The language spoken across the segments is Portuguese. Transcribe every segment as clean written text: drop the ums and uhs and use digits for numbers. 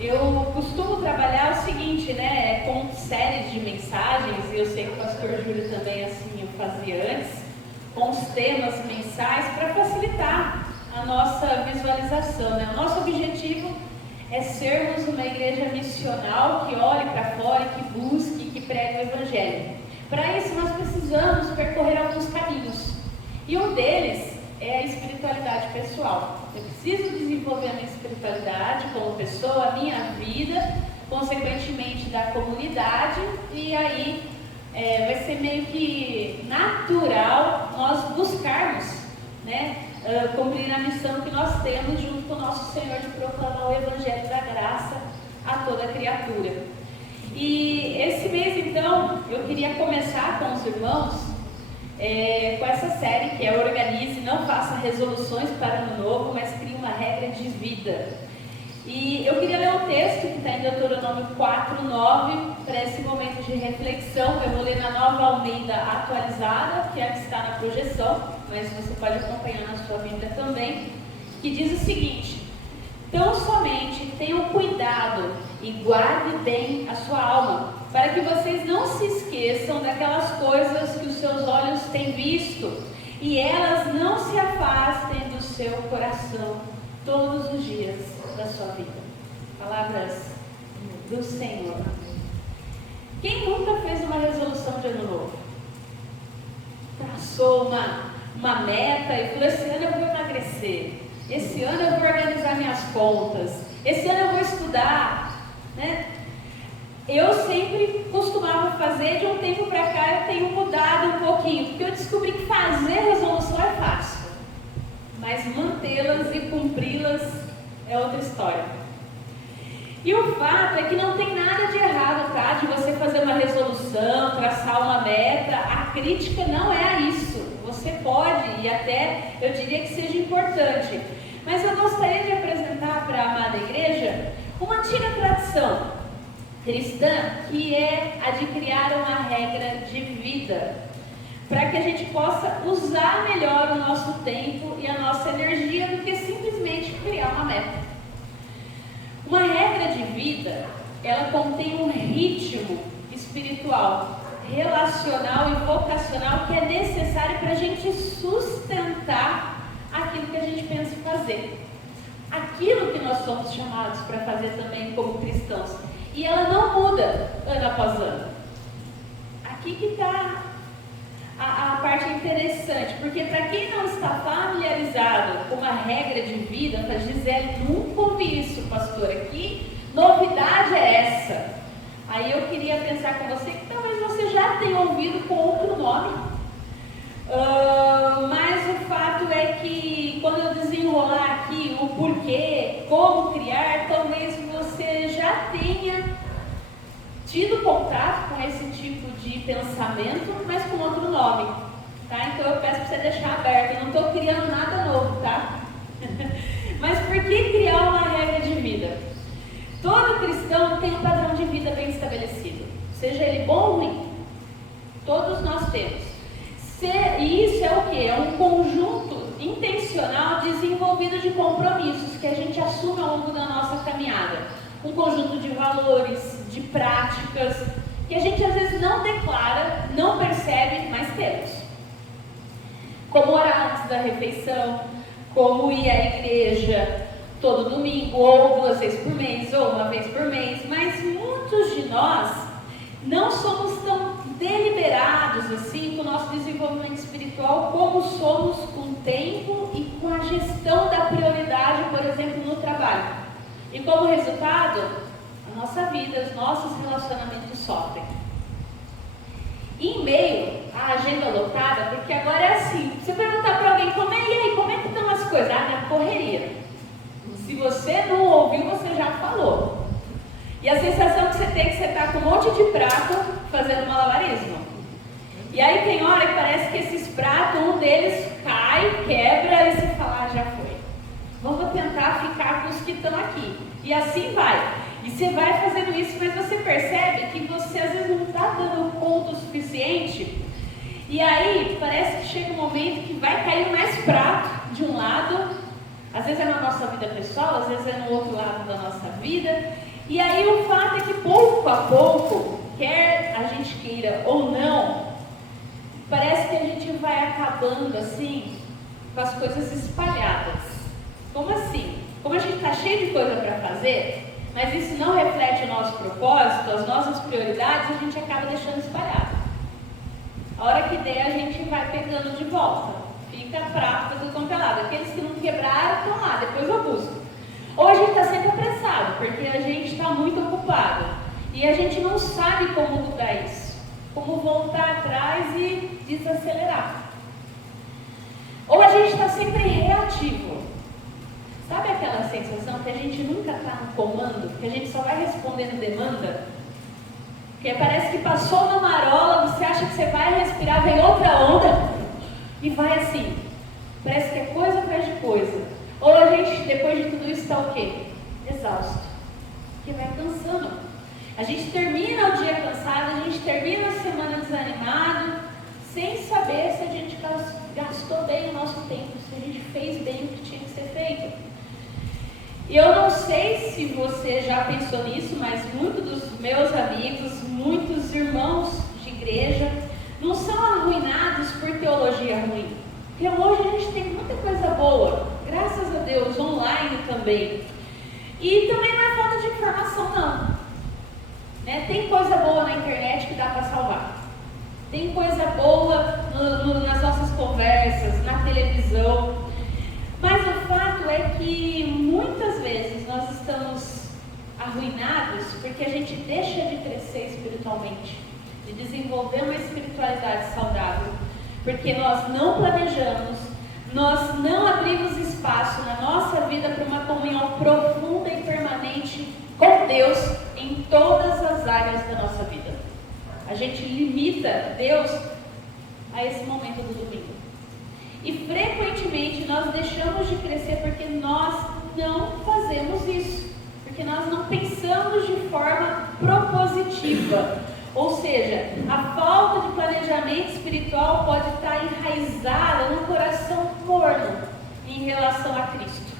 Eu costumo trabalhar o seguinte, né, com séries de mensagens, e eu sei que o pastor Júlio também assim eu fazia antes, com os temas mensais para facilitar a nossa visualização, né? O nosso objetivo é sermos uma igreja missional que olhe para fora, que busque, que pregue o Evangelho. Para isso nós precisamos percorrer alguns caminhos, e um deles é a espiritualidade pessoal. Eu preciso desenvolver a minha espiritualidade como pessoa, a minha vida, consequentemente da comunidade, e aí vai ser meio que natural nós buscarmos, né, cumprir a missão que nós temos junto com o nosso Senhor de proclamar o Evangelho da graça a toda criatura. E esse mês, então, eu queria começar com os irmãos com essa série que é Organize, não faça resoluções para ano novo, mas crie uma regra de vida. E eu queria ler um texto que está em Deuteronômio 4:9 para esse momento de reflexão. Eu vou ler na Nova Almeida atualizada, que é a que está na projeção, mas você pode acompanhar na sua Bíblia também, que diz o seguinte: tão somente tenham cuidado e guarde bem a sua alma, para que vocês não se esqueçam daquelas coisas que os seus olhos têm visto, e elas não se afastem do seu coração todos os dias da sua vida. Palavras do Senhor. Quem nunca fez uma resolução de ano novo? Traçou uma meta e falou: esse ano eu vou emagrecer, esse ano eu vou organizar minhas contas, esse ano eu vou estudar, né? Eu sempre costumava fazer, de um tempo para cá eu tenho mudado um pouquinho, porque eu descobri que fazer resolução é fácil, mas mantê-las e cumpri-las é outra história. E o fato é que não tem nada de errado, tá? De você fazer uma resolução, traçar uma meta. A crítica não é a isso. Você pode, e até eu diria que seja importante. Mas eu gostaria de apresentar para a amada igreja uma antiga tradição cristã, que é a de criar uma regra de vida, para que a gente possa usar melhor o nosso tempo e a nossa energia do que simplesmente criar uma meta. Uma regra de vida, ela contém um ritmo espiritual, relacional e vocacional que é necessário para a gente sustentar aquilo que a gente pensa em fazer, aquilo que nós somos chamados para fazer também como cristãos. E ela não muda ano após ano. Aqui que está a parte interessante, porque para quem não está familiarizado com uma regra de vida, para Gisele, nunca ouvi isso, pastora, que novidade é essa? Aí eu queria pensar com você que talvez você já tenha ouvido com outro nome, mas o fato é que quando eu desenrolar aqui o porquê, como criar, talvez você já tenha tido contato com esse tipo de pensamento, mas com outro nome, tá? Então eu peço para você deixar aberto, eu não estou criando nada novo, tá? Mas por que criar uma regra de vida? Todo cristão tem um padrão de vida bem estabelecido, seja ele bom ou ruim, todos nós temos. E isso é o que? É um conjunto intencional desenvolvido de compromissos que a gente assume ao longo da nossa caminhada. Um conjunto de valores, de práticas, que a gente às vezes não declara, não percebe, mas temos. Como orar antes da refeição, como ir à igreja todo domingo, ou 2 vezes por mês, ou 1 vez por mês, mas muitos de nós não somos tão deliberados assim com o nosso desenvolvimento espiritual como somos com o tempo e com a gestão da prioridade, por exemplo, no trabalho. E como resultado, a nossa vida, os nossos relacionamentos sofrem. E em meio à agenda lotada, porque agora é assim, você perguntar para alguém, como é que estão as coisas? Na correria. Se você não ouviu, você já falou. E a sensação que você tem é que você está com um monte de prato fazendo malabarismo. E aí tem hora que parece que esses pratos, um deles cai, quebra, e você fala, já foi. Vamos tentar ficar com os que estão aqui. E assim vai. E você vai fazendo isso, mas você percebe que você às vezes não está dando conta o suficiente. E aí parece que chega um momento que vai cair mais prato de um lado. Às vezes é na nossa vida pessoal, às vezes é no outro lado da nossa vida. E aí o fato é que pouco a pouco, quer a gente queira ou não, parece que a gente vai acabando assim, com as coisas espalhadas. Como assim? Como a gente está cheio de coisa para fazer, mas isso não reflete o nosso propósito, as nossas prioridades, a gente acaba deixando espalhado. A hora que der, a gente vai pegando de volta. Fica prato do compelado. Aqueles que não quebraram estão lá, depois eu busco. Ou a gente está sempre apressado, porque a gente está muito ocupado. E a gente não sabe como mudar isso. Como voltar atrás e desacelerar. Ou a gente está sempre reativo. Sabe aquela sensação que a gente nunca está no comando, que a gente só vai respondendo demanda? Que parece que passou na marola, você acha que você vai respirar, vem outra onda e vai assim. Parece que é coisa atrás de coisa. Ou a gente, depois de tudo isso, está o quê? Exausto. Porque vai cansando. A gente termina o dia cansado, a gente termina a semana desanimado, sem saber se a gente gastou bem o nosso tempo, se a gente fez bem o que tinha que ser feito. E eu não sei se você já pensou nisso, mas muitos dos meus amigos, muitos irmãos de igreja, não são arruinados por teologia ruim. Porque hoje a gente tem muita coisa boa, graças a Deus, online também. E também não é falta de informação, não. Né? Tem coisa boa na internet que dá para salvar. Tem coisa boa nas nossas conversas, na televisão. Mas o fato é que muitas vezes nós estamos arruinados porque a gente deixa de crescer espiritualmente, de desenvolver uma espiritualidade saudável, porque nós não planejamos, nós não abrimos espaço na nossa vida para uma comunhão profunda e permanente com Deus em todas as áreas da nossa vida. A gente limita Deus a esse momento do domingo. E frequentemente nós deixamos de crescer porque nós não fazemos isso. Porque nós não pensamos de forma propositiva. Ou seja, a falta de planejamento espiritual pode estar enraizada no coração morno em relação a Cristo.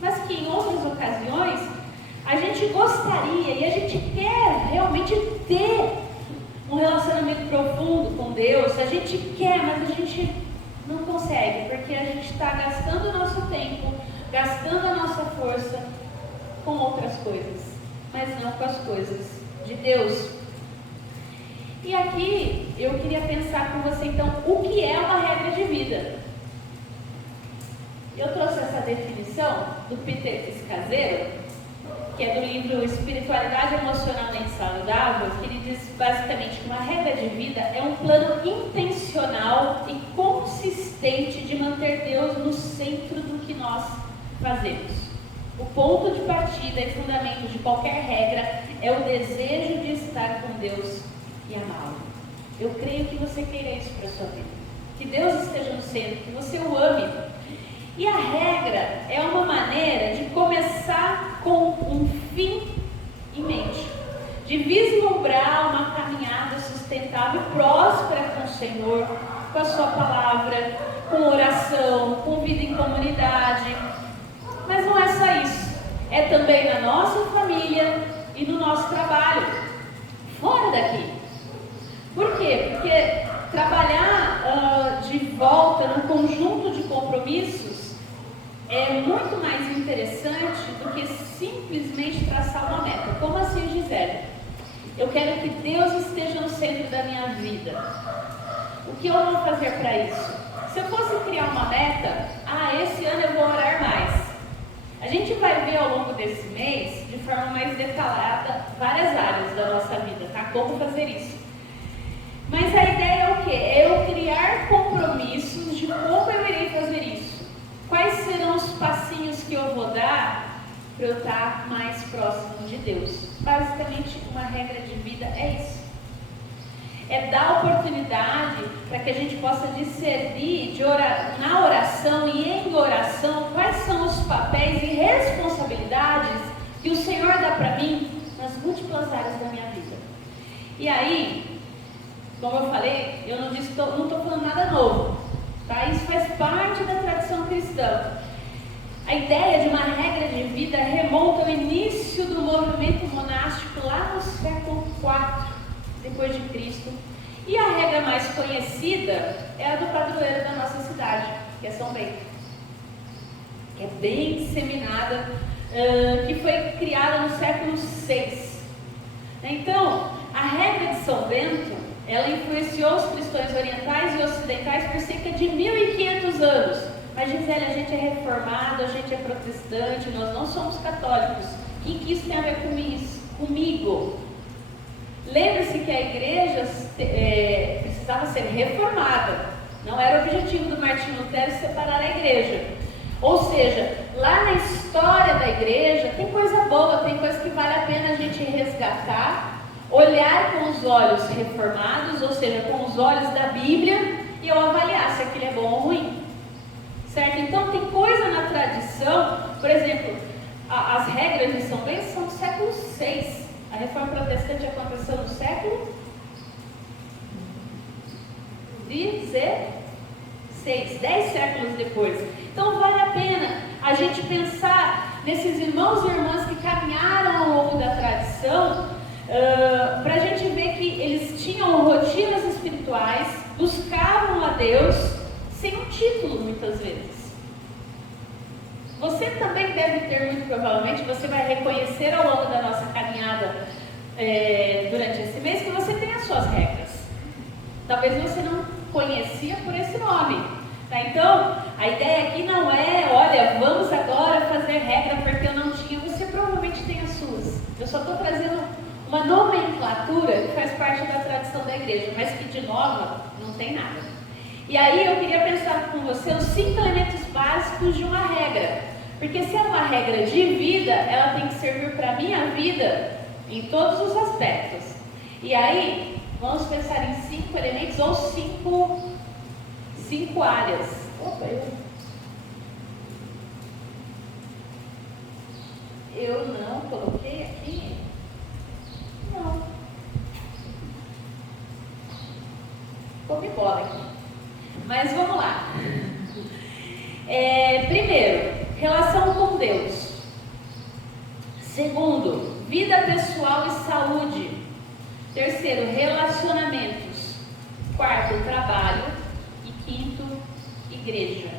Mas que em outras ocasiões a gente gostaria e a gente quer realmente ter um relacionamento profundo com Deus. A gente quer, mas a gente não consegue, porque a gente está gastando o nosso tempo, gastando a nossa força com outras coisas, mas não com as coisas de Deus. E aqui eu queria pensar com você então, o que é uma regra de vida? Eu trouxe essa definição do Peter Scazzero, que é do livro Espiritualidade Emocionalmente Saudável, que ele diz basicamente que uma regra de vida é um plano intencional e consistente de manter Deus no centro do que nós fazemos. O ponto de partida e fundamento de qualquer regra é o desejo de estar com Deus e amá-lo. Eu creio que você queira isso para a sua vida. Que Deus esteja no centro, que você o ame. E a regra é uma maneira de começar com um fim em mente, de vislumbrar uma caminhada sustentável e próspera com o Senhor, com a sua palavra, com oração, com vida em comunidade. Mas não é só isso, é também na nossa família e no nosso trabalho, fora daqui. Por quê? Porque trabalhar de volta num conjunto de compromissos é muito mais interessante do que simplesmente traçar uma meta. Como assim, Gisele? Eu quero que Deus esteja no centro da minha vida. O que eu vou fazer para isso? Se eu fosse criar uma meta, esse ano eu vou orar mais. A gente vai ver ao longo desse mês, de forma mais detalhada, várias áreas da nossa vida, tá? Como fazer isso. Mas a ideia é o quê? É eu criar compromissos de como eu irei fazer isso. Quais serão os passinhos que eu vou dar para eu estar mais próximo de Deus? Basicamente, uma regra de vida é isso. É dar oportunidade para que a gente possa discernir na oração e em oração quais são os papéis e responsabilidades que o Senhor dá para mim nas múltiplas áreas da minha vida. E aí, como eu falei, eu não estou falando nada novo. Tá? Isso faz parte da tradição cristã. A ideia de uma regra de vida remonta ao início do movimento monástico lá no século IV depois de Cristo. E a regra mais conhecida é a do padroeiro da nossa cidade, que é São Bento, que é bem disseminada, que foi criada no século VI. Então, a regra de São Bento, ela influenciou os cristãos orientais e ocidentais por cerca de 1.500 anos. Mas, Gisele, a gente é reformado, a gente é protestante, nós não somos católicos. O que isso tem a ver comigo? Lembre-se que a igreja precisava ser reformada. Não era o objetivo do Martinho Lutero separar a igreja. Ou seja, lá na história da igreja tem coisa boa, tem coisa que vale a pena a gente resgatar, olhar com os olhos reformados, ou seja, com os olhos da Bíblia, e eu avaliar se aquilo é bom ou ruim. Certo? Então tem coisa na tradição, por exemplo, as regras de São Bento são do século VI. A reforma protestante aconteceu no século XVI, 10 séculos depois. Então vale a pena a gente pensar nesses irmãos e irmãs que caminharam ao longo da tradição, para a gente ver que eles tinham rotinas espirituais, buscavam a Deus sem um título muitas vezes. Você também deve ter, muito provavelmente, você vai reconhecer ao longo da nossa caminhada durante esse mês que você tem as suas regras. Talvez você não conhecia por esse nome. Tá? Então, a ideia aqui não é, olha, vamos agora fazer regra porque eu não tinha. Você provavelmente tem as suas. Eu só estou trazendo uma nomenclatura que faz parte da tradição da igreja, mas que de nova não tem nada. E aí eu queria pensar com você os 5 elementos básicos de uma regra. Porque se é uma regra de vida, ela tem que servir para a minha vida em todos os aspectos. E aí, vamos pensar em 5 elementos ou 5 áreas. Opa, eu não coloquei aqui? Não. Ficou me bola aqui. Mas vamos lá. Primeiro, relação com Deus. Segundo, vida pessoal e saúde. Terceiro, relacionamentos. Quarto, trabalho. E quinto, igreja,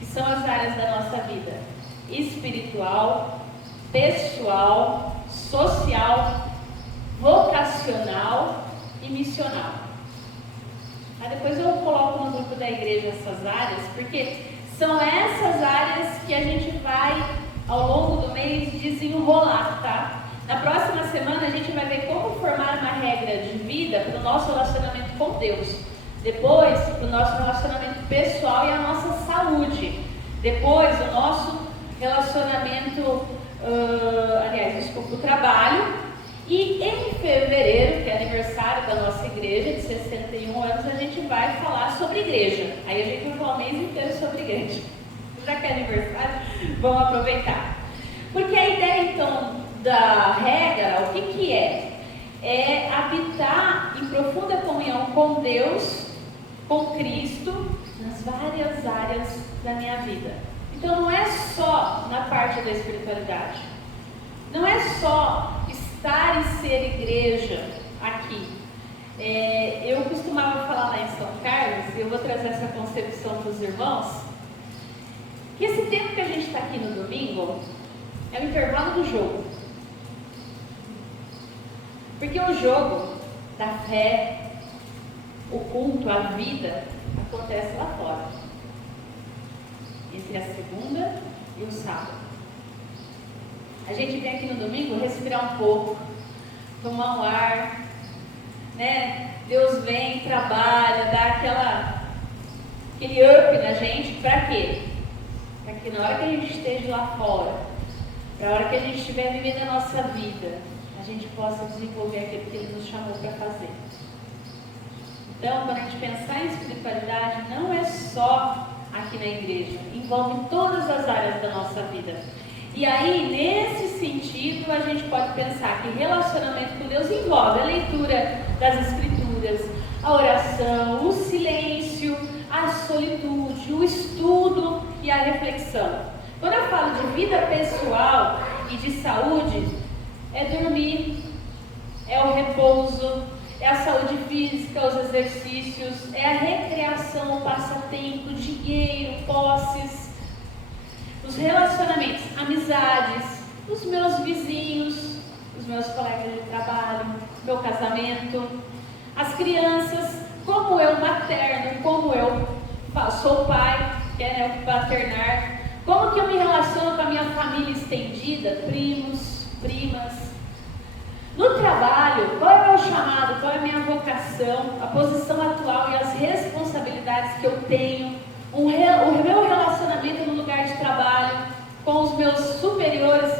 que são as áreas da nossa vida: espiritual, pessoal, social, vocacional e missional. Aí depois eu coloco no grupo da igreja essas áreas, porque são essas áreas que a gente vai, ao longo do mês, desenrolar, tá? Na próxima semana a gente vai ver como formar uma regra de vida para o nosso relacionamento com Deus. Depois, para o nosso relacionamento pessoal e a nossa saúde. Depois, o nosso relacionamento, o trabalho. E em fevereiro, que é aniversário da nossa igreja, de 61 anos, a gente vai falar sobre igreja. Aí a gente vai falar o mês inteiro sobre igreja. Já que é aniversário, vamos aproveitar. Porque a ideia, então, da regra, o que é? É habitar em profunda comunhão com Deus, com Cristo, nas várias áreas da minha vida. Então não é só na parte da espiritualidade. Não é só estar e ser igreja aqui. Eu costumava falar lá em São Carlos, e eu vou trazer essa concepção para os irmãos, que esse tempo que a gente está aqui no domingo é o intervalo do jogo. Porque o jogo da fé, o culto, a vida, acontece lá fora, entre a segunda e o sábado. A gente vem aqui no domingo respirar um pouco, tomar um ar, né? Deus vem, trabalha, dá aquele up na gente. Para quê? Para que na hora que a gente esteja lá fora, para a hora que a gente estiver vivendo a nossa vida, a gente possa desenvolver aquilo que Ele nos chamou para fazer. Então, quando a gente pensar em espiritualidade, não é só aqui na igreja, envolve todas as áreas da nossa vida. E aí, nesse sentido, a gente pode pensar que relacionamento com Deus envolve a leitura das Escrituras, a oração, o silêncio, a solitude, o estudo e a reflexão. Quando eu falo de vida pessoal e de saúde, é dormir, é o repouso, é a saúde física, os exercícios, é a recreação, o passatempo, dinheiro, posses, os relacionamentos, amizades, os meus vizinhos, os meus colegas de trabalho, meu casamento, as crianças, como eu materno, como eu sou pai, que é o paternar, como que eu me relaciono com a minha família estendida, primos, primas. No trabalho, qual é o meu chamado, qual é a minha vocação, a posição atual e as responsabilidades que eu tenho, o meu relacionamento no lugar de trabalho, com os meus superiores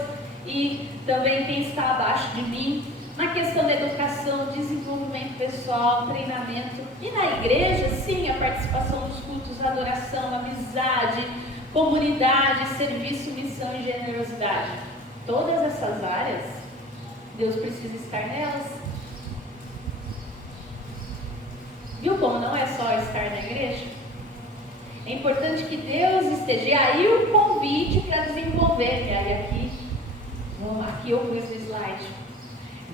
e também quem está abaixo de mim, na questão da educação, desenvolvimento pessoal, treinamento, e na igreja, sim, a participação dos cultos, adoração, amizade, comunidade, serviço, missão e generosidade. Todas essas áreas, Deus precisa estar nelas. Viu como não é só estar na igreja? É importante que Deus esteja. E aí o convite para desenvolver, e aí aqui eu pus o slide.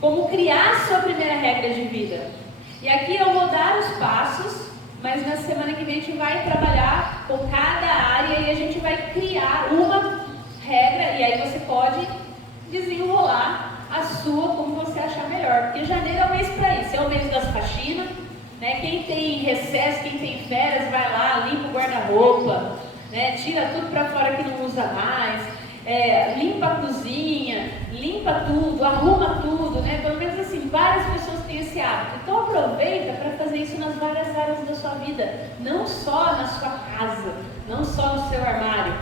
Como criar a sua primeira regra de vida. E aqui eu vou dar os passos, mas na semana que vem a gente vai trabalhar com cada área e a gente vai criar uma regra, e aí você pode desenrolar a sua como você achar melhor. Porque janeiro é o mês para isso, é o mês das faxinas, né? Quem tem recesso, quem tem férias, vai lá, limpa o guarda-roupa, né? Tira tudo para fora que não usa mais, limpa a cozinha, limpa tudo, arruma tudo, né? Pelo menos assim, várias pessoas têm esse hábito. Então aproveita para fazer isso nas várias áreas da sua vida, não só na sua casa, não só no seu armário.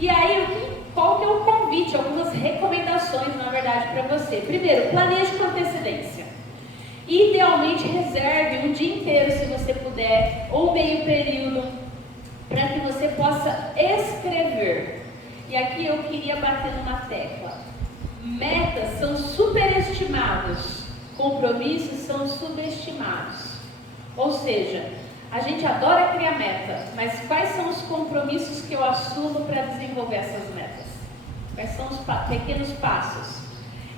E aí, qual que é o convite? Algumas recomendações, na verdade, para você. Primeiro, planeje com antecedência. Idealmente, reserve um dia inteiro, se você puder, ou meio período, para que você possa escrever. E aqui eu queria bater numa tecla. Metas são superestimados, compromissos são subestimados. Ou seja, a gente adora criar meta, mas quais são os compromissos que eu assumo para desenvolver essas metas? Quais são os pequenos passos?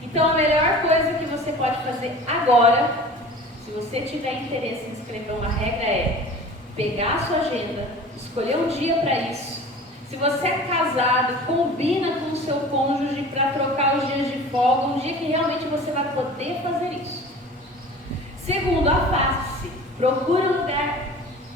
Então a melhor coisa que você pode fazer agora, se você tiver interesse em escrever uma regra, é pegar a sua agenda, escolher um dia para isso. Se você é casado, combina com o seu cônjuge para trocar os dias de folga, um dia que realmente você vai poder fazer isso. Segundo, afaste-se. Procure um lugar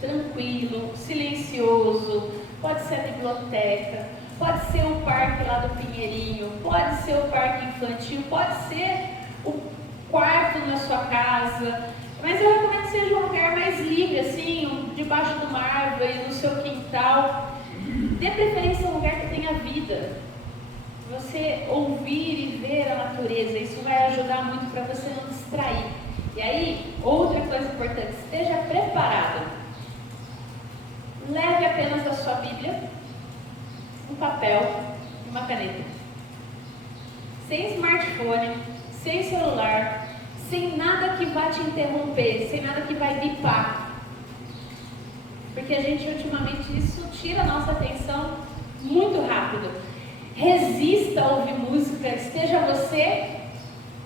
tranquilo, silencioso. Pode ser a biblioteca, pode ser o parque lá do Pinheirinho, pode ser o parque infantil, pode ser o quarto na sua casa. Mas eu recomendo que seja um lugar mais livre, assim, debaixo de uma árvore, no seu quintal. Dê preferência a um lugar que tenha vida. Você ouvir e ver a natureza, isso vai ajudar muito para você não distrair. E aí, outra coisa importante, esteja preparado. Leve apenas a sua Bíblia, um papel e uma caneta. Sem smartphone, sem celular, sem nada que vá te interromper, sem nada que vai bipar. Porque a gente ultimamente isso tira a nossa atenção muito rápido. Resista a ouvir música, esteja você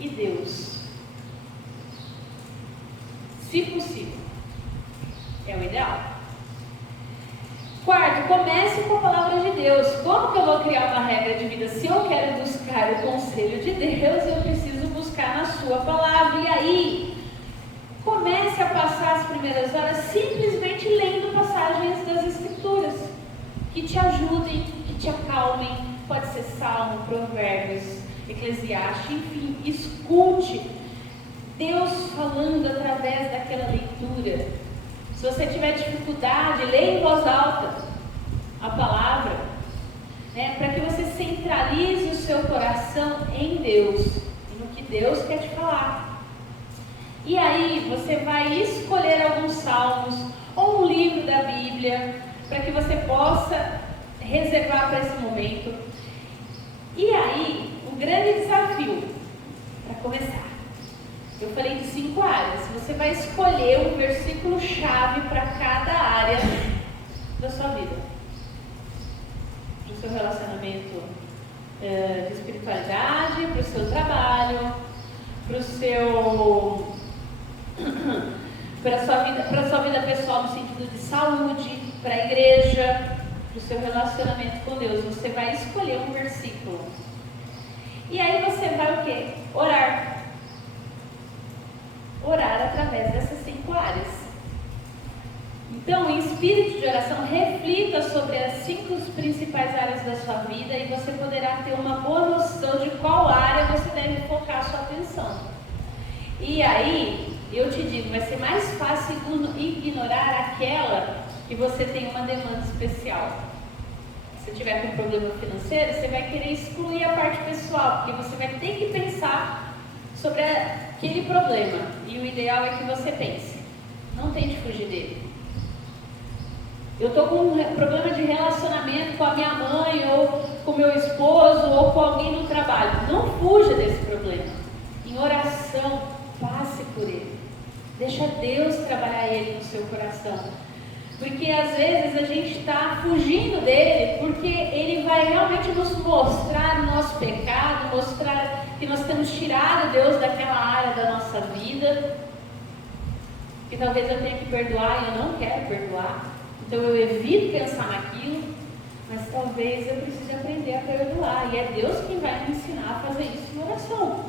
e Deus. Se possível. É o ideal. Quarto, comece com a palavra de Deus. Como que eu vou criar uma regra de vida? Se eu quero buscar o conselho de Deus, eu preciso buscar na sua palavra. E aí, comece a passar as primeiras horas simplesmente lendo passagens das Escrituras que te ajudem, que te acalmem. Pode ser Salmo, Provérbios, Eclesiastes, enfim, escute Deus falando através daquela leitura. Se você tiver dificuldade, leia em voz alta a palavra, né, para que você centralize o seu coração em Deus e no que Deus quer te falar. E aí você vai escolher alguns salmos ou um livro da Bíblia para que você possa reservar para esse momento. E aí, o grande desafio para começar. Eu falei de 5 áreas. Você vai escolher um versículo-chave para cada área da sua vida. Do seu relacionamento, relacionamento de espiritualidade, para o seu trabalho, para a sua vida pessoal no sentido de saúde, para a igreja, para o seu relacionamento com Deus. Você vai escolher um versículo. E aí você vai o quê? Orar. Orar através dessas 5 áreas. Então, em espírito de oração, reflita sobre as 5 principais áreas da sua vida e você poderá ter uma boa noção de qual área você deve focar a sua atenção. E aí, eu te digo, vai ser mais fácil ignorar aquela que você tem uma demanda especial. Se tiver com problema financeiro, você vai querer excluir a parte pessoal, porque você vai ter que pensar sobre aquele problema. E o ideal é que você pense. Não tente fugir dele. Eu estou com um problema de relacionamento com a minha mãe, ou com o meu esposo, ou com alguém no trabalho. Não fuja desse problema. Em oração, passe por ele. Deixa Deus trabalhar ele no seu coração. Porque às vezes a gente está fugindo dele, porque ele vai realmente nos mostrar o nosso pecado, mostrar que nós temos tirado Deus daquela área da nossa vida, que talvez eu tenha que perdoar e eu não quero perdoar. Então eu evito pensar naquilo, mas talvez eu precise aprender a perdoar. E é Deus quem vai me ensinar a fazer isso em oração.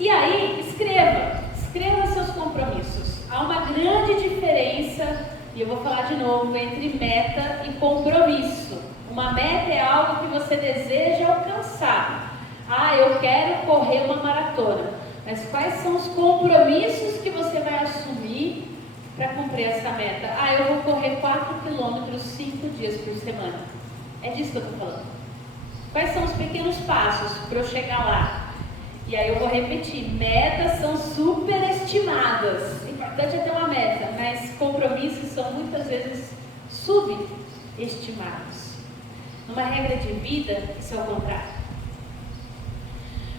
E aí, escreva seus compromissos. Há uma grande diferença, e eu vou falar de novo, entre meta e compromisso. Uma meta é algo que você deseja alcançar. Eu quero correr uma maratona. Mas quais são os compromissos que você vai assumir para cumprir essa meta? Eu vou correr 4 quilômetros 5 dias por semana. É disso que eu estou falando. Quais são os pequenos passos para eu chegar lá? E aí eu vou repetir, metas são superestimadas. O importante é ter uma meta, mas compromissos são muitas vezes subestimados. Numa regra de vida, isso é o contrário.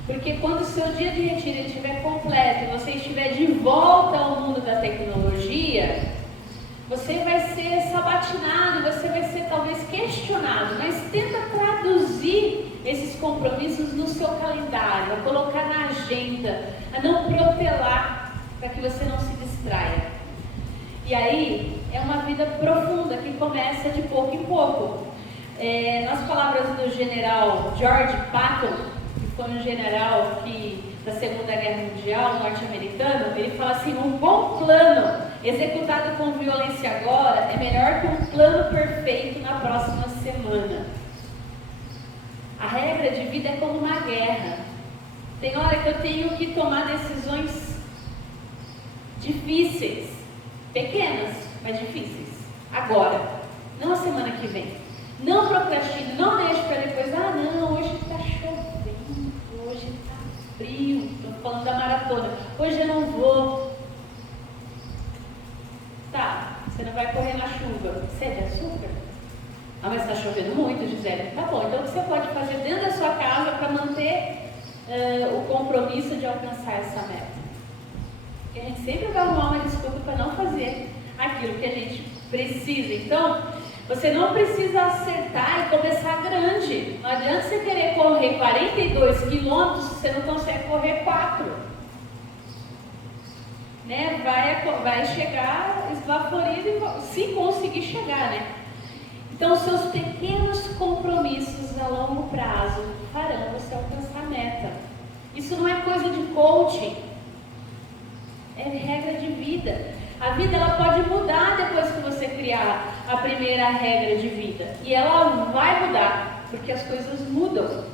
Porque quando o seu dia de retiro estiver completo e você estiver de volta ao mundo da tecnologia, você vai ser sabatinado, você vai ser talvez questionado, mas tenta traduzir esses compromissos no seu calendário, a colocar na agenda, a não protelar, para que você não se distraia. E aí, é uma vida profunda que começa de pouco em pouco. Nas palavras do general George Patton, que foi um general da Segunda Guerra Mundial, norte-americano, ele fala assim: um bom plano executado com violência agora é melhor que um plano perfeito na próxima semana. A regra de vida é como uma guerra. Tem hora que eu tenho que tomar decisões difíceis, pequenas, mas difíceis. Agora, não a semana que vem. Não procrastine, não deixe para depois. Não, hoje está chovendo, hoje está frio. Estou falando da maratona. Hoje eu não vou. Tá, você não vai correr na chuva. Você é de açúcar? Mas está chovendo muito, Gisele. Tá bom, então o que você pode fazer dentro da sua casa para manter o compromisso de alcançar essa meta? Porque a gente sempre vai arrumar uma desculpa para não fazer aquilo que a gente precisa. Então, você não precisa acertar e começar grande. Não adianta você querer correr 42 quilômetros se você não consegue correr 4. Né? Vai chegar esbaforido, se conseguir chegar, né? Então, seus pequenos compromissos a longo prazo farão você alcançar a meta. Isso não é coisa de coaching, é regra de vida. A vida ela pode mudar depois que você criar a primeira regra de vida. E ela vai mudar, porque as coisas mudam.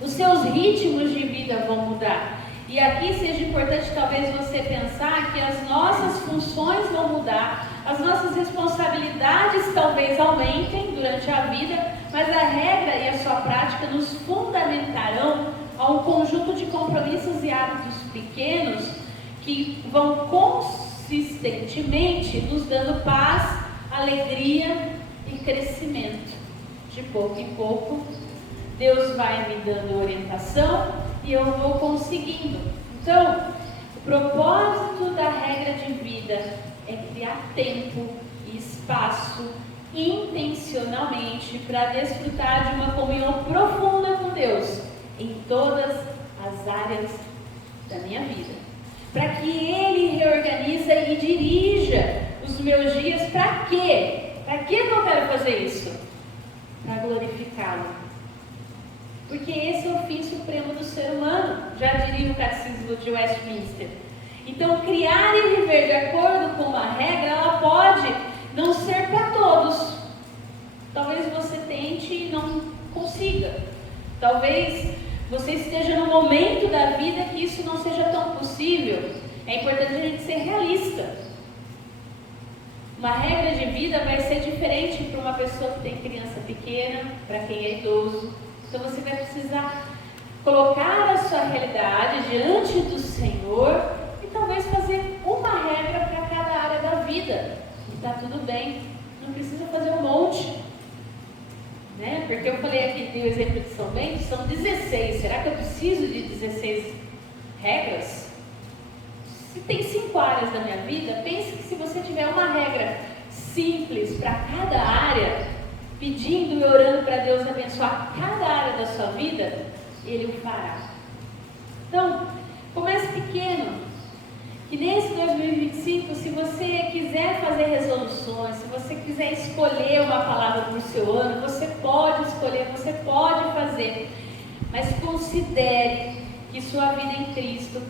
Os seus ritmos de vida vão mudar. E aqui seja importante talvez você pensar que as nossas funções vão mudar, as nossas responsabilidades talvez aumentem durante a vida, mas a regra e a sua prática nos fundamentarão a um conjunto de compromissos e hábitos pequenos que vão consistentemente nos dando paz, alegria e crescimento. De pouco em pouco, Deus vai me dando orientação e eu vou conseguindo. Então, o propósito da regra de vida é criar tempo e espaço intencionalmente para desfrutar de uma comunhão profunda com Deus em todas as áreas da minha vida. Para que Ele reorganiza e dirija os meus dias. Para quê? Para que eu quero fazer isso? Para glorificá-lo. Porque esse é o fim supremo do ser humano, já diria o Catecismo de Westminster. Então, criar e viver de acordo com uma regra, ela pode não ser para todos. Talvez você tente e não consiga. Talvez você esteja num momento da vida que isso não seja tão possível. É importante a gente ser realista. Uma regra de vida vai ser diferente para uma pessoa que tem criança pequena, para quem é idoso. Então você vai precisar colocar a sua realidade diante do Senhor e talvez fazer uma regra para cada área da vida. E está tudo bem, não precisa fazer um monte. Né? Porque eu falei aqui, tem o exemplo de São Bento, são 16. Será que eu preciso de 16 regras? Se tem 5 áreas da minha vida, pense que se você tiver uma regra simples para cada área, pedindo e orando para Deus abençoar cada área da sua vida, Ele o fará. Então, comece pequeno. Que nesse 2025, se você quiser fazer resoluções, se você quiser escolher uma palavra para o seu ano, você pode escolher, você pode fazer. Mas considere que sua vida em Cristo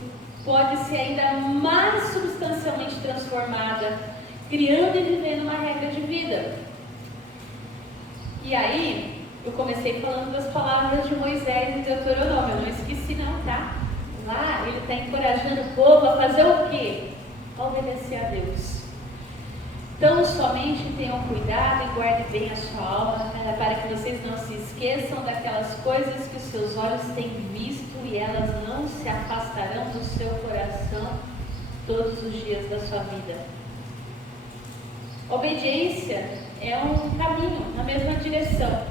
pode ser ainda mais substancialmente transformada, criando e vivendo uma regra de vida. E aí, eu comecei falando das palavras de Moisés em Deuteronômio, eu não esqueci não, tá? Lá, ele está encorajando o povo a fazer o quê? A obedecer a Deus. Então, somente tenham cuidado e guardem bem a sua alma, para que vocês não se esqueçam daquelas coisas que os seus olhos têm visto e elas não se afastarão do seu coração todos os dias da sua vida. Obediência é um caminho na mesma direção.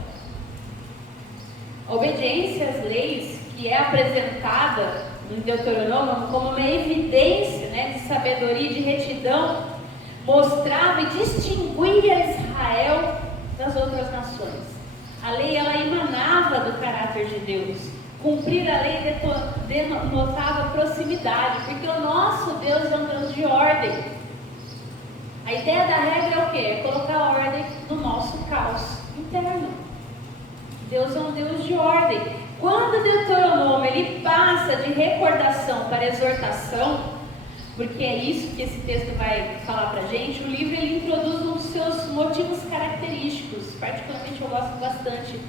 A obediência às leis, que é apresentada em Deuteronômio como uma evidência, né, de sabedoria e de retidão, mostrava e distinguia Israel das outras nações. A lei, ela emanava do caráter de Deus. Cumprir a lei denotava proximidade, porque o nosso Deus é um Deus de ordem. A ideia da regra é o quê? É colocar ordem no nosso caos interno. Deus é um Deus de ordem. Quando Deuteronômio ele passa de recordação para exortação, porque é isso que esse texto vai falar para a gente, o livro ele introduz um dos seus motivos característicos. Particularmente eu gosto bastante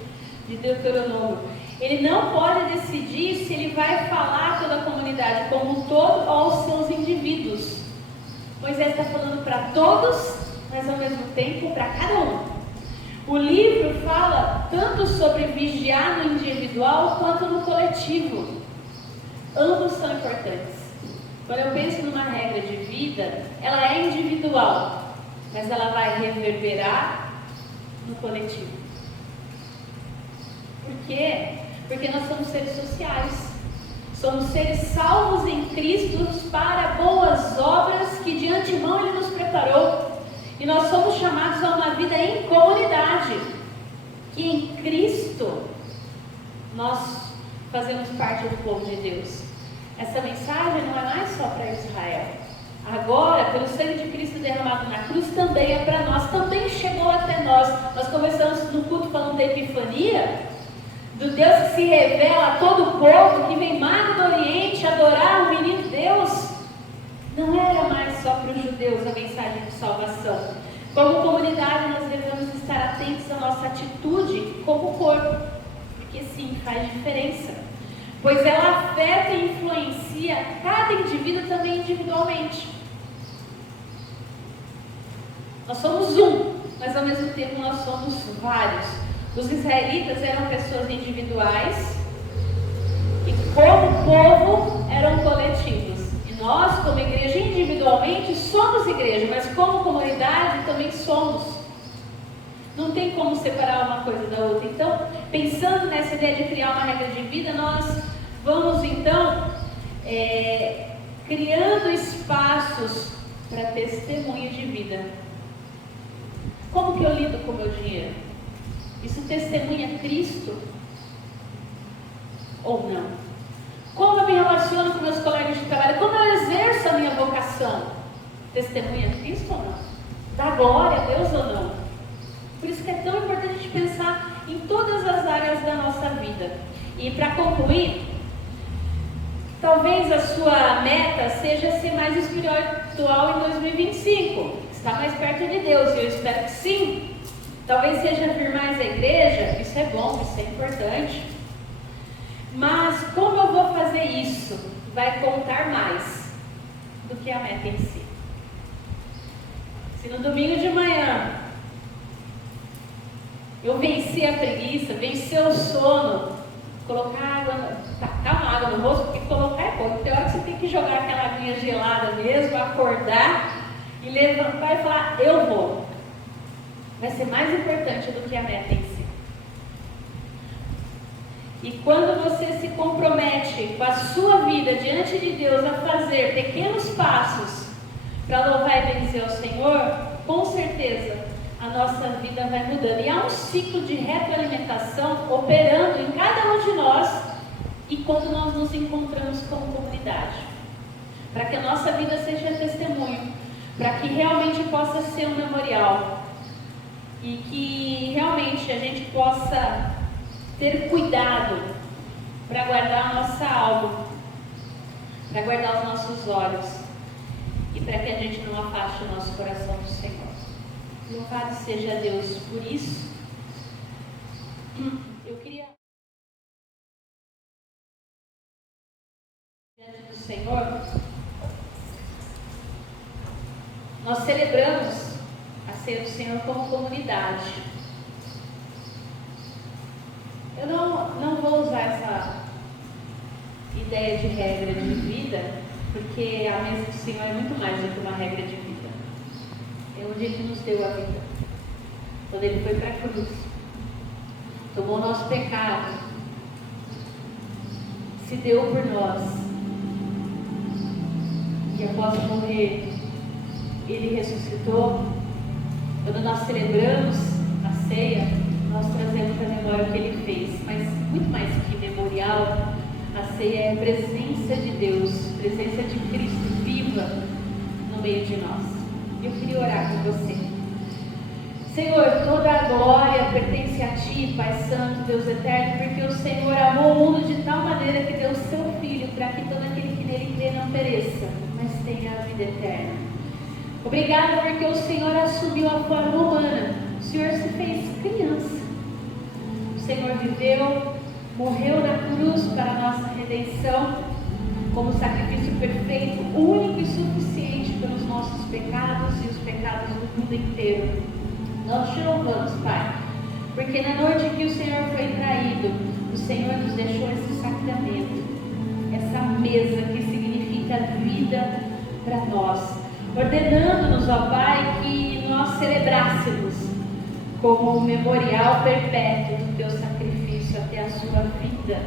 de Deuteronômio. Ele não pode decidir se ele vai falar a toda a comunidade como um todo ou aos seus indivíduos. Moisés está falando para todos, mas ao mesmo tempo para cada um. O livro fala tanto sobre vigiar no individual quanto no coletivo. Ambos são importantes. Quando eu penso numa regra de vida, ela é individual, mas ela vai reverberar no coletivo. Por quê? Porque nós somos seres sociais. Somos seres salvos em Cristo para boas obras que de antemão Ele nos preparou. E nós somos chamados a uma vida em comunidade, que em Cristo nós fazemos parte do povo de Deus. Essa mensagem não é mais só para Israel. Agora, pelo sangue de Cristo derramado na cruz, também é para nós, também chegou até nós. Nós começamos no culto falando da Epifania, do Deus que se revela a todo o povo, que vem mago do Oriente adorar o menino Deus. Não era mais só para os judeus a mensagem de salvação. Como comunidade, nós devemos estar atentos à nossa atitude como corpo, porque sim, faz diferença. Pois ela afeta e influencia cada indivíduo também individualmente. Nós somos um, mas ao mesmo tempo nós somos vários. Os israelitas eram pessoas individuais e como povo eram coletivos. Nós, como igreja, individualmente, somos igreja, mas como comunidade também somos. Não tem como separar uma coisa da outra. Então, pensando nessa ideia de criar uma regra de vida, nós vamos, então, criando espaços para testemunho de vida. Como que eu lido com o meu dinheiro? Isso testemunha Cristo ou não? Como eu me relaciono com meus colegas de trabalho? Como eu exerço a minha vocação? Testemunha Cristo ou não? Dá glória a Deus ou não? Por isso que é tão importante a gente pensar em todas as áreas da nossa vida. E para concluir, talvez a sua meta seja ser mais espiritual em 2025, estar mais perto de Deus, e eu espero que sim. Talvez seja vir mais à igreja, isso é bom, isso é importante. Mas como eu vou fazer isso vai contar mais do que a meta em si. Se no domingo de manhã eu venci a preguiça, venci o sono, colocar água, tacar uma água no rosto, porque colocar é pouco. Tem hora que você tem que jogar aquela aguinha gelada mesmo, acordar e levantar e falar, eu vou. Vai ser mais importante do que a meta em si. E quando você se compromete com a sua vida diante de Deus a fazer pequenos passos para louvar e benzer ao Senhor, com certeza a nossa vida vai mudando. E há um ciclo de retroalimentação operando em cada um de nós e quando nós nos encontramos como comunidade. Para que a nossa vida seja testemunho, para que realmente possa ser um memorial e que realmente a gente possa ter cuidado para guardar a nossa alma, para guardar os nossos olhos e para que a gente não afaste o nosso coração do Senhor. Louvado seja Deus por isso. Eu queria, diante do Senhor, nós celebramos a ceia do Senhor como comunidade. Eu não vou usar essa ideia de regra de vida, porque a mesa do Senhor é muito mais do que uma regra de vida. É onde Ele nos deu a vida. Quando Ele foi para a cruz, tomou o nosso pecado, se deu por nós, e após morrer, Ele ressuscitou. Quando nós celebramos a ceia, nós trazemos a memória o que Ele fez, mas muito mais que memorial, a ceia é a presença de Deus, presença de Cristo viva no meio de nós. Eu queria orar com você. Senhor, toda a glória pertence a Ti, Pai Santo, Deus Eterno, porque o Senhor amou o mundo de tal maneira que deu o Seu Filho, para que todo aquele que nele crê não pereça, mas tenha a vida eterna. Obrigada porque o Senhor assumiu a forma humana, o Senhor se fez criança. O Senhor viveu, morreu na cruz para a nossa redenção, como sacrifício perfeito, único e suficiente pelos nossos pecados e os pecados do mundo inteiro. Nós te louvamos, Pai, porque na noite em que o Senhor foi traído, o Senhor nos deixou esse sacramento, essa mesa que significa vida para nós, ordenando-nos, ó Pai, que nós celebrássemos como um memorial perpétuo do teu sacrifício até a sua vida.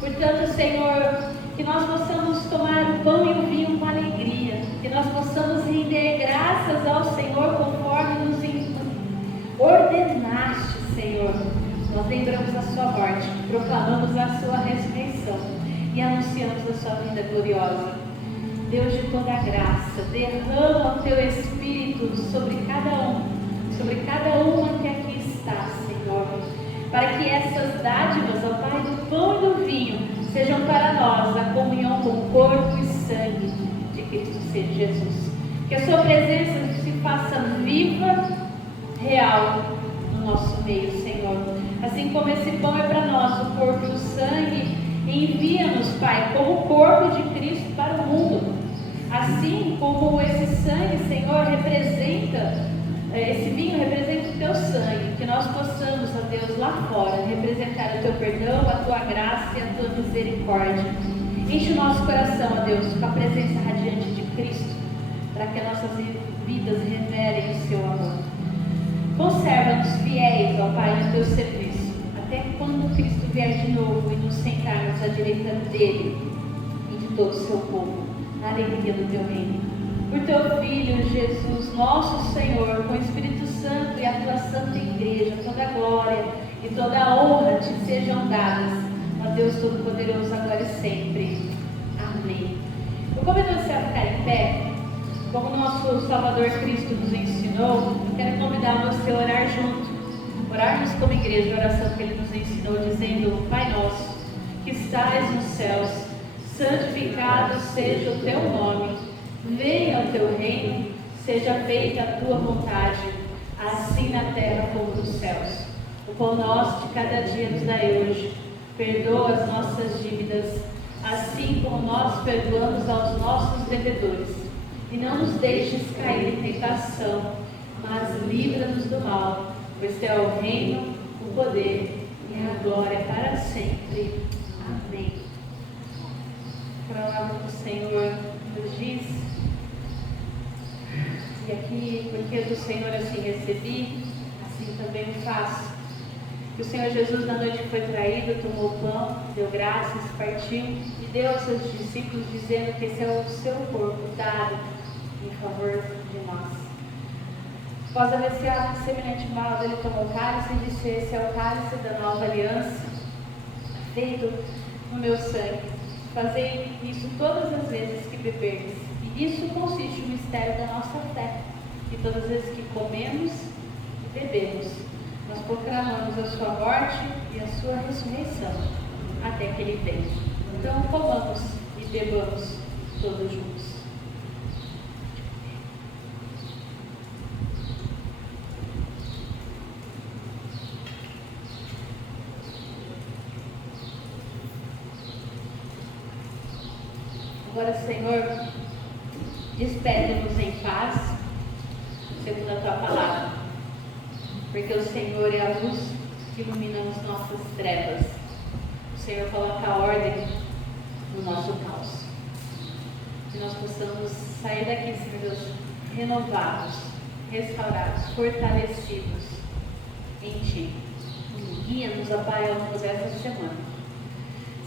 Portanto, Senhor, que nós possamos tomar o pão e o vinho com alegria, que nós possamos render graças ao Senhor conforme nos ordenaste, Senhor. Nós lembramos a sua morte, proclamamos a sua ressurreição e anunciamos a sua vida gloriosa. Deus de toda a graça, derrama o teu Espírito sobre cada uma que aqui está, Senhor, para que essas dádivas, ó Pai, do pão e do vinho, sejam para nós a comunhão com o corpo e sangue de Cristo Senhor Jesus. Que a sua presença se faça viva, real no nosso meio, Senhor. Assim como esse pão é para nós o corpo e o sangue, envia-nos, Pai, como o corpo de Cristo para o mundo. Assim como esse sangue, Senhor, esse vinho representa o teu sangue, que nós possamos, ó Deus, lá fora, representar o teu perdão, a tua graça e a tua misericórdia. Enche o nosso coração, ó Deus, com a presença radiante de Cristo, para que as nossas vidas revelem o seu amor. Conserva-nos fiéis, ó Pai, no teu serviço, até quando Cristo vier de novo e nos sentarmos à direita dele e de todo o seu povo, na alegria do teu reino. por teu Filho Jesus, nosso Senhor, com o Espírito Santo e a tua Santa Igreja, toda a glória e toda a honra te sejam dadas, ó Deus Todo-Poderoso, agora e sempre. Amém. Eu convido você a ficar em pé, como o nosso Salvador Cristo nos ensinou. Eu quero convidar você a orar junto, orarmos como igreja, a oração que Ele nos ensinou, dizendo: Pai nosso, que estais nos céus, santificado seja o teu nome, venha o teu reino, seja feita a tua vontade, assim na terra como nos céus. O pão nosso de cada dia nos dai hoje, perdoa as nossas dívidas, assim como nós perdoamos aos nossos devedores, e não nos deixes cair em tentação, mas livra-nos do mal, pois teu é o reino, o poder e a glória para sempre. Amém. A palavra do Senhor nos diz, e aqui, porque do Senhor assim recebi, assim também faço. Que o Senhor Jesus, na noite que foi traído, tomou o pão, deu graças, partiu e deu aos seus discípulos, dizendo que esse é o seu corpo dado em favor de nós. Após haver esse semelhante modo, ele tomou o cálice e disse: esse é o cálice da nova aliança, feito no meu sangue. Fazei isso todas as vezes que beberdes. E isso consiste no mistério da nossa fé. E todas as vezes que comemos e bebemos, nós proclamamos a sua morte e a sua ressurreição, até que Ele venha. Então, comamos e bebamos todos juntos. Agora, Senhor, despede-nos em paz, segundo a tua palavra, porque o Senhor é a luz que ilumina as nossas trevas. O Senhor coloca a ordem no nosso caos. Que nós possamos sair daqui, Senhor Deus, renovados, restaurados, fortalecidos em Ti. Guia-nos, ó Pai, ao longo dessa semana.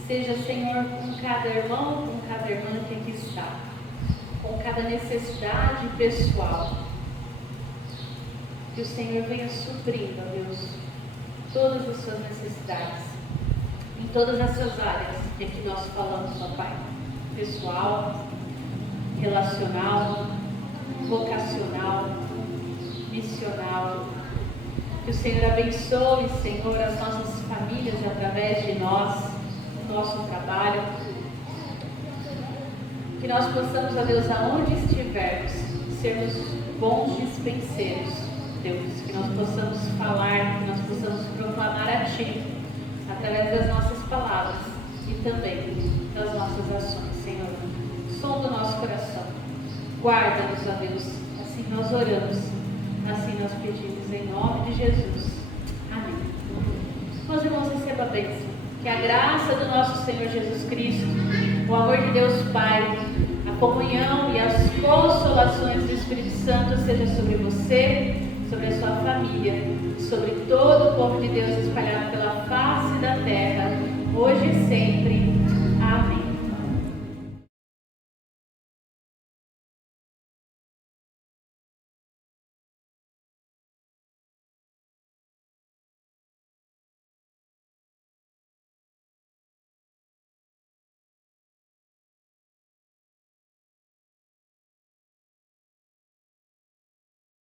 Seja, Senhor, com cada irmão, com cada irmã que aqui está, com cada necessidade pessoal. Que o Senhor venha suprindo, ó Deus, todas as suas necessidades, em todas essas áreas que aqui nós falamos, ó Pai. Pessoal, relacional, vocacional, missional. Que o Senhor abençoe, Senhor, as nossas famílias através de nós, o nosso trabalho. Que nós possamos, ó Deus, aonde estivermos, sermos bons dispenseiros, Deus. Que nós possamos falar, que nós possamos proclamar a Ti, através das nossas palavras e também das nossas ações, Senhor. Som do nosso coração. Guarda-nos, ó Deus. Assim nós oramos, assim nós pedimos, em nome de Jesus. Amém. Meus irmãos, receba a bênção. Que a graça do nosso Senhor Jesus Cristo, o amor de Deus Pai, a comunhão e as consolações do Espírito Santo seja sobre você, sobre a sua família, sobre todo o povo de Deus espalhado pela face da terra, hoje e sempre.